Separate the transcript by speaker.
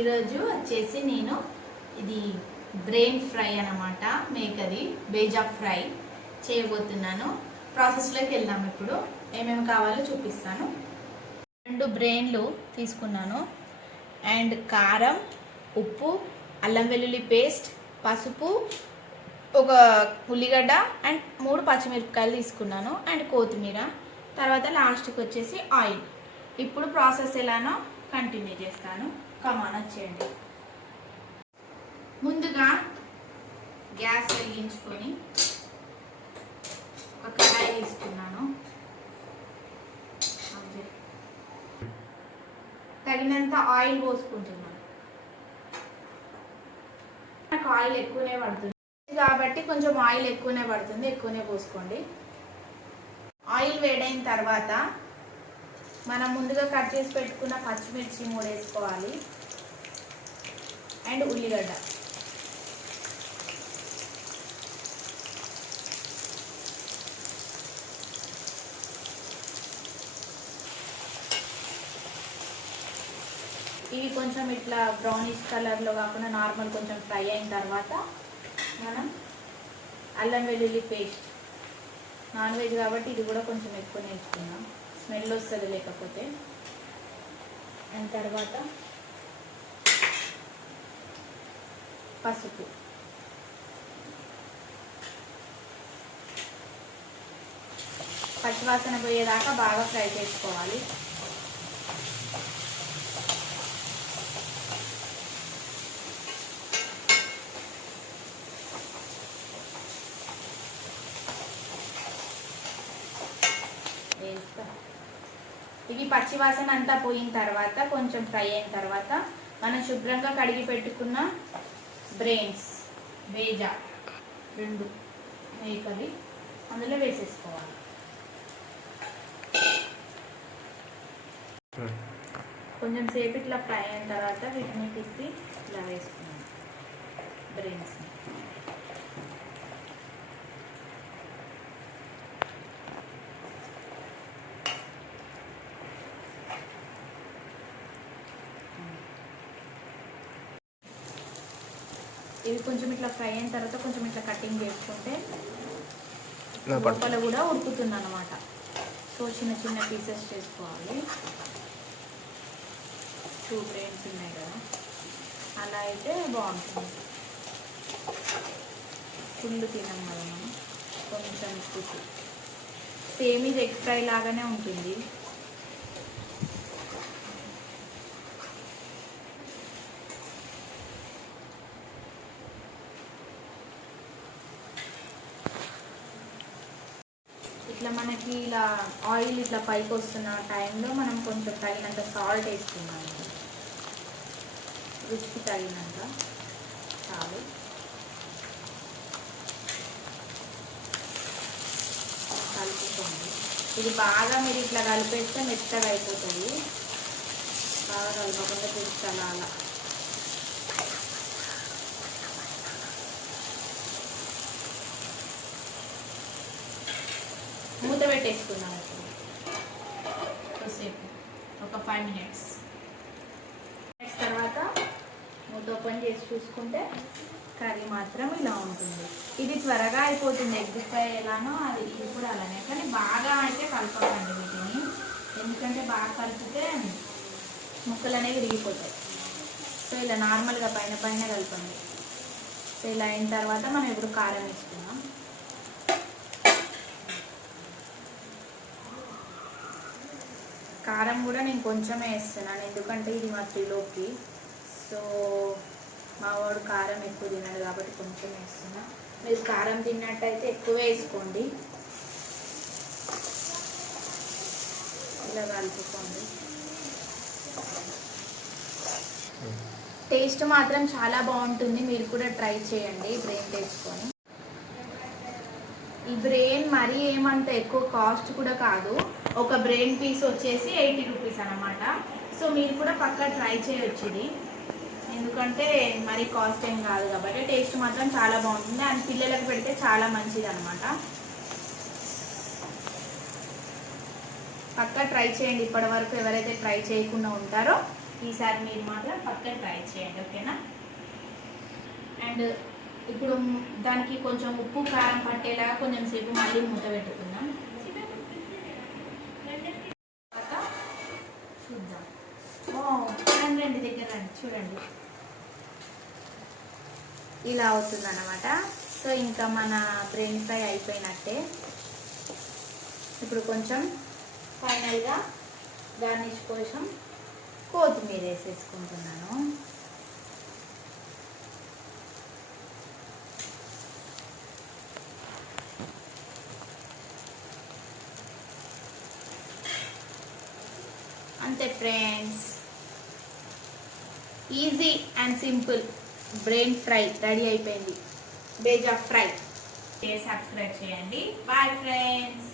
Speaker 1: ఈరోజు వచ్చేసి నేను ఇది బ్రెయిన్ ఫ్రై అన్నమాట. మేకది బేజా ఫ్రై చేయబోతున్నాను. ప్రాసెస్లోకి వెళ్దాం ఇప్పుడు. ఏమేమి కావాలో చూపిస్తాను. రెండు బ్రెయిన్లు తీసుకున్నాను. అండ్ కారం ఉప్పు అల్లం వెల్లుల్లి పేస్ట్ పసుపు ఒక ఉల్లిగడ్డ అండ్ మూడు పచ్చిమిరపకాయలు తీసుకున్నాను అండ్ కొత్తిమీర. తర్వాత లాస్ట్కి వచ్చేసి ఆయిల్. ఇప్పుడు ప్రాసెస్ ఎలానో కంటిన్యూ చేస్తాను. కమాన్ వచ్చేయండి ముందుగా గ్యాస్ వెలిగించుకొని ఒక కడాయి తీసుకున్నాను. తగినంత ఆయిల్ పోసుకుంటున్నాను. నాకు ఆయిల్ ఎక్కువనే పడుతుంది. కాబట్టి కొంచెం ఆయిల్ ఎక్కువనే పడుతుంది. ఎక్కువనే పోసుకోండి. ఆయిల్ వేడైన తర్వాత మనం ముందుగా కట్ చేసి పెట్టుకున్న పచ్చిమిర్చి మూడు వేసుకోవాలి. అండ్ ఉల్లిగడ్డ. ఇవి కొంచెం ఇట్లా బ్రౌనిష్ కలర్లో కాకుండా నార్మల్ కొంచెం ఫ్రై అయిన తర్వాత మనం అల్లం వెల్లుల్లి పేస్ట్. నాన్ వెజ్ కాబట్టి ఇది కూడా కొంచెం ఎక్కువ వేసుకున్నాం స్మెల్ వస్తుంది లేకపోతే. అండ్ తర్వాత పసుపు. పచ్చివాసన పోయేదాకా బాగా ఫ్రై చేసుకోవాలి. ఇవి పచ్చివాసన అంతా పోయిన తర్వాత కొంచెం ఫ్రై అయిన తర్వాత మనం శుభ్రంగా కడిగి పెట్టుకున్న బ్రెయిన్స్ బేజా రెండు మేకవి అందులో వేసేసుకోవాలి. కొంచెం సేపు ఇట్లా ఫ్రై అయిన తర్వాత వీటిని తిప్పి ఇలా వేసుకున్నాం. బ్రెయిన్స్ని. ఇవి కొంచెం ఇట్లా ఫ్రై అయిన తర్వాత కొంచెం ఇట్లా కటింగ్ చేసుకుంటే లోపల కూడా ఉడుకుతుంది అనమాట సో చిన్న చిన్న పీసెస్ చేసుకోవాలి. టూ బ్రెయిన్స్ ఉన్నాయి కదా. అలా అయితే బాగుంటుంది. ఫుల్ తినం కదా మనం. కొంచెం సేమ్ ఇది ఎగ్ ఫ్రై లాగానే ఉంటుంది. ఇట్లా మనకి ఇలా ఆయిల్ ఇట్లా పైకి వస్తున్న టైంలో మనం కొంచెం తగినంత సాల్ట్ వేసుకున్నాం రుచికి తగినంత చాలు కలుపుకోండి. ఇది బాగా మీరు ఇట్లా కలిపేస్తే మెత్తగా అయిపోతుంది. బాగా కలపకుండా చూస్తాను అలా మూత పెట్టేసుకున్నాం కొద్దిసేపు. ఒక ఫైవ్ మినిట్స్ మినిట్స్ తర్వాత మూత ఓపెన్ చేసి చూసుకుంటే కర్రీ మాత్రం ఇలా ఉంటుంది. ఇది త్వరగా అయిపోతుంది. ఎగ్ ఫ్రై ఎలానో అది ఇది కూడా అలానే. కానీ బాగా అయితే కలపకండి వీటిని. ఎందుకంటే బాగా కలిపితే ముక్కలు అనేవి విరిగిపోతాయి. సో ఇలా నార్మల్గా పైన పైన కలపండి. సో ఇలా అయిన తర్వాత మనం ఇప్పుడు కారం వేసుకున్నాం కారం కూడా నేను కొంచెమే వేస్తున్నాను ఎందుకంటే ఇది మా పిల్లోకి సో మా వాడు కారం ఎక్కువ తినాడు కాబట్టి కొంచెం వేస్తున్నా. మీరు కారం తిన్నట్టయితే ఎక్కువ వేసుకోండి. ఇలా కలుపుకోండి. టేస్ట్ మాత్రం చాలా బాగుంటుంది. మీరు కూడా ట్రై చేయండి బ్రెయిన్ తెచ్చుకొని. ఈ బ్రెయిన్ మరీ ఏమంత ఎక్కువ కాస్ట్ కూడా కాదు. ఒక బ్రెయిన్ పీస్ వచ్చేసి ఎయిటీ రూపీస్ అనమాట సో మీరు కూడా పక్కా ట్రై చేయొచ్చు ఇది. ఎందుకంటే మరీ కాస్ట్ ఏం కాదు కాబట్టి టేస్ట్ మాత్రం చాలా బాగుంటుంది. అండ్ పిల్లలకు పెడితే చాలా మంచిది అనమాట పక్కా ట్రై చేయండి. ఇప్పటి వరకు ఎవరైతే ట్రై చేయకుండా ఉంటారో ఈసారి మీరు మాత్రం పక్కా ట్రై చేయండి. ఓకేనా? అండ్ ఇప్పుడు దానికి కొంచెం ఉప్పు కారం పట్టేలా కొంచెం సేపు మళ్ళీ మూత పెట్టుకుందాం. తర్వాత చూద్దాం. రండి రండి దగ్గర రండి చూడండి. ఇలా అవుతుంది అన్నమాట సో ఇంకా మన బ్రెయిన్ ఫ్రై అయిపోయినట్టే. ఇప్పుడు కొంచెం ఫైనల్గా గార్నిష్ కోసం కొత్తిమీర వేసేసుకుంటున్నాను అంతే friends. Easy and simple. Brain fry ready అయిపోయింది. బేజా ఫ్రై. సబ్స్క్రైబ్ చేయండి. Bye friends.